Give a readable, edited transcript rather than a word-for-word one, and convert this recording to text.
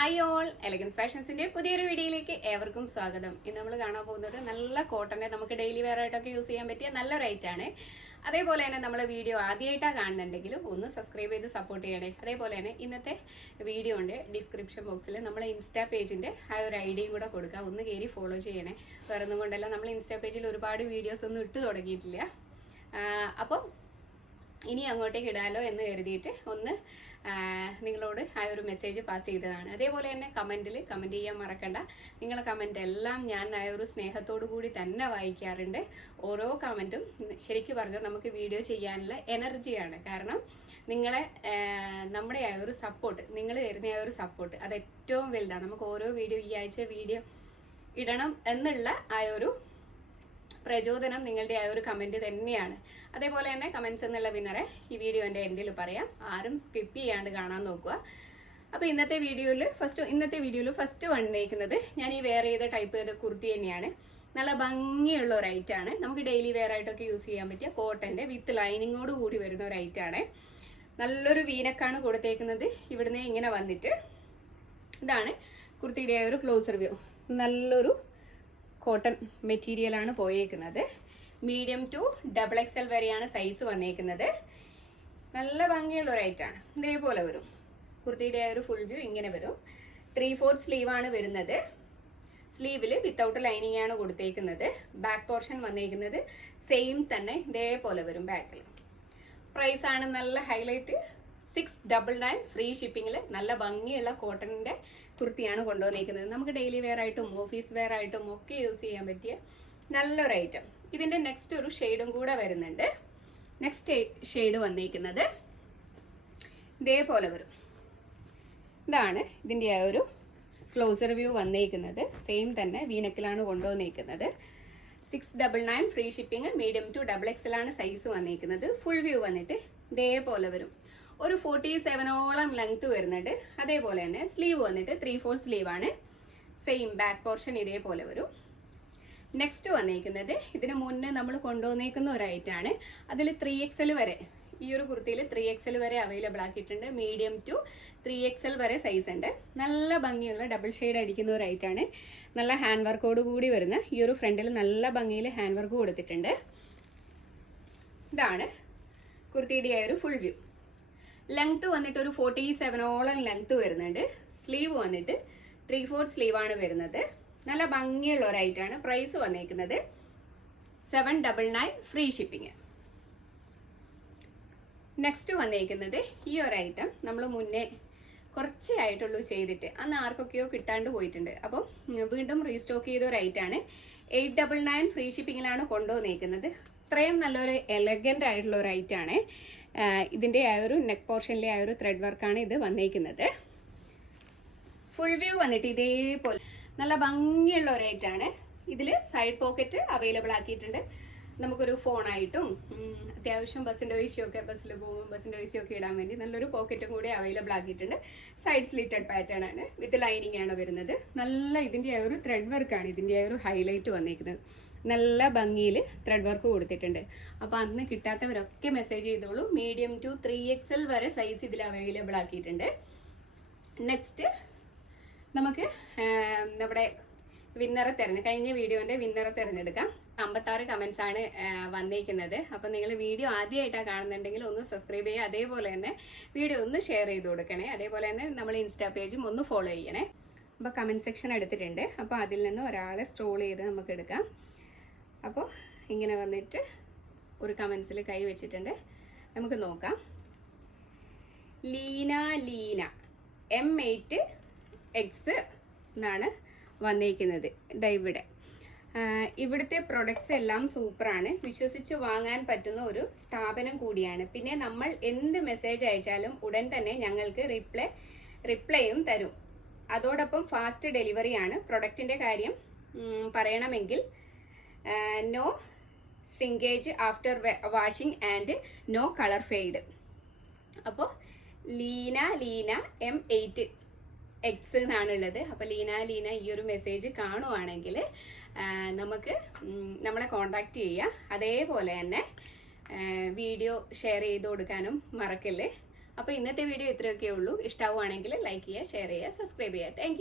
Hi all, elegance ഫാഷൻസിന്റെ പുതിയൊരു വീഡിയോയിലേക്ക് ഏവർക്കും സ്വാഗതം. ഇന്ന് നമ്മൾ കാണാൻ പോകുന്നത് നല്ല കോട്ടന്റെ നമുക്ക് ഡെയിലി വെയർ ആയിട്ടൊക്കെ യൂസ് ചെയ്യാൻ പറ്റിയ നല്ല റേറ്റ് ആണ്. അതേപോലെ തന്നെ നമ്മളെ വീഡിയോ ആദ്യമായിട്ടാണ് കാണുന്നുണ്ടെങ്കിൽ ഒന്ന് സബ്സ്ക്രൈബ് ചെയ്ത് സപ്പോർട്ട് ചെയ്യണേ. അതേപോലെ തന്നെ ഇന്നത്തെ വീഡിയോന്റെ ഡിസ്ക്രിപ്ഷൻ ബോക്സിൽ നമ്മളെ ഇൻസ്റ്റാ പേജിന്റെ ആ ഒരു ഐഡിയും കൂടെ കൊടുക്കാം, ഒന്ന് കയറി ഫോളോ ചെയ്യണേ. വേറെ ഒന്നും കൊണ്ടല്ല, നമ്മൾ ഇൻസ്റ്റാ പേജിൽ ഒരുപാട് വീഡിയോസ് ഒന്നും ഇട്ട് തുടങ്ങിയിട്ടില്ല. അപ്പോൾ ഇനി അങ്ങോട്ടേക്ക് ഇടാലോ എന്ന് കരുതിയിട്ട് ഒന്ന് നിങ്ങളോട് ആ ഒരു മെസ്സേജ് പാസ് ചെയ്തതാണ്. അതേപോലെ തന്നെ കമൻറ്റ് ചെയ്യാൻ മറക്കണ്ട. നിങ്ങളെ കമൻറ്റ് എല്ലാം ഞാൻ ആ ഒരു സ്നേഹത്തോടു കൂടി തന്നെ വായിക്കാറുണ്ട്. ഓരോ കമൻറ്റും ശരിക്കും പറഞ്ഞാൽ നമുക്ക് വീഡിയോ ചെയ്യാനുള്ള എനർജിയാണ്. കാരണം നമ്മുടെ ആ ഒരു സപ്പോർട്ട്, നിങ്ങൾ തരുന്ന ആ ഒരു സപ്പോർട്ട് അത് ഏറ്റവും വലുതാണ്. നമുക്ക് ഓരോ വീഡിയോ ഈ ആഴ്ച വീഡിയോ ഇടണം എന്നുള്ള ആ ഒരു പ്രചോദനം നിങ്ങളുടെ ആ ഒരു കമൻറ്റ് തന്നെയാണ്. അതേപോലെ തന്നെ കമൻസ് എന്നുള്ള വിന്നറെ ഈ വീഡിയോൻ്റെ എൻഡിൽ പറയാം. ആരും സ്കിപ്പ് ചെയ്യാണ്ട് കാണാൻ നോക്കുക. അപ്പോൾ ഇന്നത്തെ വീഡിയോയിൽ ഫസ്റ്റ് വന്നേക്കുന്നത് ഞാൻ ഈ വെയർ ചെയ്ത ടൈപ്പ് ചെയ്ത കുർത്തി തന്നെയാണ്. നല്ല ഭംഗിയുള്ള ഒരു ഐറ്റാണ്. നമുക്ക് ഡെയിലി വെയർ ആയിട്ടൊക്കെ യൂസ് ചെയ്യാൻ പറ്റിയ കോട്ടൻ്റെ വിത്ത് ലൈനിങ്ങോട് കൂടി വരുന്ന ഒരു ഐറ്റാണ്. നല്ലൊരു വീനക്കാണ് കൊടുത്തേക്കുന്നത്. ഇവിടുന്ന് ഇങ്ങനെ വന്നിട്ട് ഇതാണ് കുർത്തിയുടെ ആ ഒരു ക്ലോസർ വ്യൂ. നല്ലൊരു കോട്ടൺ മെറ്റീരിയലാണ് പോയേക്കുന്നത്. മീഡിയം ടു XXL വരെയാണ് സൈസ് വന്നേക്കുന്നത്. നല്ല ഭംഗിയുള്ള ഒരു ഐറ്റാണ്. ഇതേപോലെ വരും കുർത്തിയുടെ ഒരു ഫുൾ വ്യൂ. ഇങ്ങനെ വരും. 3/4 സ്ലീവാണ് വരുന്നത്. സ്ലീവിൽ വിത്തൗട്ട് ലൈനിങ് ആണ് കൊടുത്തേക്കുന്നത്. ബാക്ക് പോർഷൻ വന്നേക്കുന്നത് സെയിം തന്നെ ഇതേപോലെ വരും ബാക്കിൽ. പ്രൈസ് ആണ് നല്ല ഹൈലൈറ്റ്, 699 ഫ്രീ ഷിപ്പിങ്ങിൽ. നല്ല ഭംഗിയുള്ള കോട്ടണിന്റെ കുർത്തിയാണ് കൊണ്ടുവന്നിരിക്കുന്നത്. നമുക്ക് ഡെയിലി വെയർ ആയിട്ടും ഓഫീസ് വെയർ ആയിട്ടും ഒക്കെ യൂസ് ചെയ്യാൻ പറ്റിയ നല്ലൊരു ഐറ്റം. ഇതിന്റെ നെക്സ്റ്റ് ഒരു ഷെയ്ഡും കൂടെ വരുന്നുണ്ട്. നെക്സ്റ്റ് ഷെയ്ഡ് വന്നിരിക്കുന്നത് ഇതേപോലെ വരും. ഇതാണ് ഇതിന്റെ ആ ഒരു ക്ലോസർ വ്യൂ വന്നിരിക്കുന്നത്. സെയിം തന്നെ വീനക്കിലാണ് കൊണ്ടുവന്നിരിക്കുന്നത്. 699 free shipping. Medium to XXL ആണ് സൈസ് വന്നിരിക്കുന്നത്. ഫുൾ വ്യൂ വന്നിട്ട് ഇതേപോലെ വരും. ഒരു 47ഓളം ലെങ്ത് വരുന്നുണ്ട്. അതേപോലെ തന്നെ സ്ലീവ് വന്നിട്ട് 3/4 സ്ലീവാണ്. സെയിം ബാക്ക് പോർഷൻ ഇതേപോലെ വരും. നെക്സ്റ്റ് വന്നിരിക്കുന്നത് ഇതിന് മുന്നേ നമ്മൾ കൊണ്ടുവന്നേക്കുന്ന ഒരു ഐറ്റാണ്. അതിൽ 3XL വരെ, ഈ ഒരു കുർത്തിയിൽ 3XL വരെ അവൈലബിൾ ആക്കിയിട്ടുണ്ട്. മീഡിയം ടു 3XL വരെ സൈസ് ഉണ്ട്. നല്ല ഭംഗിയുള്ള ഡബിൾ ഷെയ്ഡ് അടിക്കുന്ന ഒരു ഐറ്റാണ്. നല്ല ഹാൻഡ് വർക്കോട് കൂടി വരുന്ന ഈ ഒരു ഫ്രണ്ടിൽ നല്ല ഭംഗിയിൽ ഹാൻഡ് വർക്ക് കൊടുത്തിട്ടുണ്ട്. ഇതാണ് കുർത്തിയുടെ ആ ഒരു ഫുൾ വ്യൂ. ലെങ്ത് വന്നിട്ട് ഒരു 47ഓളം ലെങ്ത് വരുന്നുണ്ട്. സ്ലീവ് വന്നിട്ട് 3/4 സ്ലീവാണ് വരുന്നത്. നല്ല ഭംഗിയുള്ള ഒരു ഐറ്റാണ്. പ്രൈസ് വന്നേക്കുന്നത് 799 ഫ്രീ ഷിപ്പിംഗ്. നെക്സ്റ്റ് വന്നേക്കുന്നത് ഈ ഒരു ഐറ്റം നമ്മൾ മുന്നേ കുറച്ചേ ആയിട്ടുള്ളൂ ചെയ്തിട്ട്, അന്ന് ആർക്കൊക്കെയോ കിട്ടാണ്ട് പോയിട്ടുണ്ട്. അപ്പം വീണ്ടും റീസ്റ്റോക്ക് ചെയ്ത ഒരു ഐറ്റാണ്. 899 ഫ്രീ ഷിപ്പിങ്ങിലാണ് കൊണ്ടുവന്നേക്കുന്നത്. ഇത്രയും നല്ലൊരു എലഗന്റ് ആയിട്ടുള്ള ഒരു ഐറ്റാണ്. ഇതിന്റെ ആ ഒരു നെക്ക് പോർഷനിലെ ആ ഒരു ത്രെഡ് വർക്കാണ് ഇത് വന്നേക്കുന്നത്. ഫുൾ വ്യൂ വന്നിട്ട് ഇതേപോലെ നല്ല ഭംഗിയുള്ള ഒരു ഐറ്റാണ്. ഇതിൽ സൈഡ് പോക്കറ്റ് അവൈലബിൾ ആക്കിയിട്ടുണ്ട്. നമുക്കൊരു ഫോണായിട്ടും അത്യാവശ്യം ബസ്സിൻ്റെ ഒഴിച്ചൊക്കെ, ബസ്സിൽ പോകുമ്പോൾ ബസ്സിൻ്റെ ഒഴിച്ചൊക്കെ ഇടാൻ വേണ്ടി നല്ലൊരു പോക്കറ്റും കൂടി അവൈലബിൾ ആക്കിയിട്ടുണ്ട്. സൈഡ് സ്ലിറ്റഡ് പാറ്റേൺ ആണ്, വിത്ത് ലൈനിങ് ആണ് വരുന്നത്. നല്ല ഇതിൻ്റെ ആ ഒരു ത്രെഡ് വർക്കാണ് ഇതിൻ്റെ ആ ഒരു ഹൈലൈറ്റ് വന്നിരിക്കുന്നത്. നല്ല ഭംഗിയിൽ ത്രെഡ് വർക്ക് കൊടുത്തിട്ടുണ്ട്. അപ്പോൾ അന്ന് കിട്ടാത്തവരൊക്കെ മെസ്സേജ് ചെയ്തോളൂ. മീഡിയം ടു 3XL വരെ സൈസ് ഇതിൽ അവൈലബിൾ ആക്കിയിട്ടുണ്ട്. നെക്സ്റ്റ് നമുക്ക് നമ്മുടെ കഴിഞ്ഞ വീഡിയോൻ്റെ വിന്നറെ തിരഞ്ഞെടുക്കാം. 56 കമൻസ് ആണ് വന്നിരിക്കുന്നത്. അപ്പോൾ നിങ്ങൾ വീഡിയോ ആദ്യമായിട്ടാണ് കാണുന്നുണ്ടെങ്കിൽ ഒന്ന് സബ്സ്ക്രൈബ് ചെയ്യുക. അതേപോലെ തന്നെ വീഡിയോ ഒന്ന് ഷെയർ ചെയ്ത് കൊടുക്കണേ. അതേപോലെ തന്നെ നമ്മൾ ഇൻസ്റ്റാ പേജും ഒന്ന് ഫോളോ ചെയ്യണേ. അപ്പോൾ കമൻറ്റ് സെക്ഷൻ എടുത്തിട്ടുണ്ട്. അപ്പോൾ അതിൽ നിന്ന് ഒരാളെ സ്ക്രോൾ ചെയ്ത് നമുക്ക് എടുക്കാം. അപ്പോൾ ഇങ്ങനെ വന്നിട്ട് ഒരു കമൻസിൽ കൈ വെച്ചിട്ടുണ്ട്. നമുക്ക് നോക്കാം. ലീന M8X എന്നാണ് വന്നിരിക്കുന്നത്. ഇവിടെ ഇവിടുത്തെ പ്രൊഡക്ട്സ് എല്ലാം സൂപ്പറാണ്. വിശ്വസിച്ച് വാങ്ങാൻ പറ്റുന്ന ഒരു സ്ഥാപനം കൂടിയാണ്. പിന്നെ നമ്മൾ എന്ത് മെസ്സേജ് അയച്ചാലും ഉടൻ തന്നെ ഞങ്ങൾക്ക് റിപ്ലൈയും തരും. അതോടൊപ്പം ഫാസ്റ്റ് ഡെലിവറിയാണ്. പ്രൊഡക്റ്റിൻ്റെ കാര്യം പറയണമെങ്കിൽ no shrinkage after washing and no colour fade. അപ്പോൾ ലീന M8X എന്നാണുള്ളത്. അപ്പോൾ ലീന ഈ ഒരു മെസ്സേജ് കാണുവാണെങ്കിൽ നമുക്ക് നമ്മളെ കോണ്ടാക്ട് ചെയ്യുക. അതേപോലെ തന്നെ വീഡിയോ ഷെയർ ചെയ്ത് കൊടുക്കാനും മറക്കല്ലേ. അപ്പോൾ ഇന്നത്തെ വീഡിയോ ഇത്രയൊക്കെ ഉള്ളൂ. ഇഷ്ടമാവുകയാണെങ്കിൽ ലൈക്ക് ചെയ്യുക, ഷെയർ ചെയ്യുക, സബ്സ്ക്രൈബ് ചെയ്യുക. താങ്ക്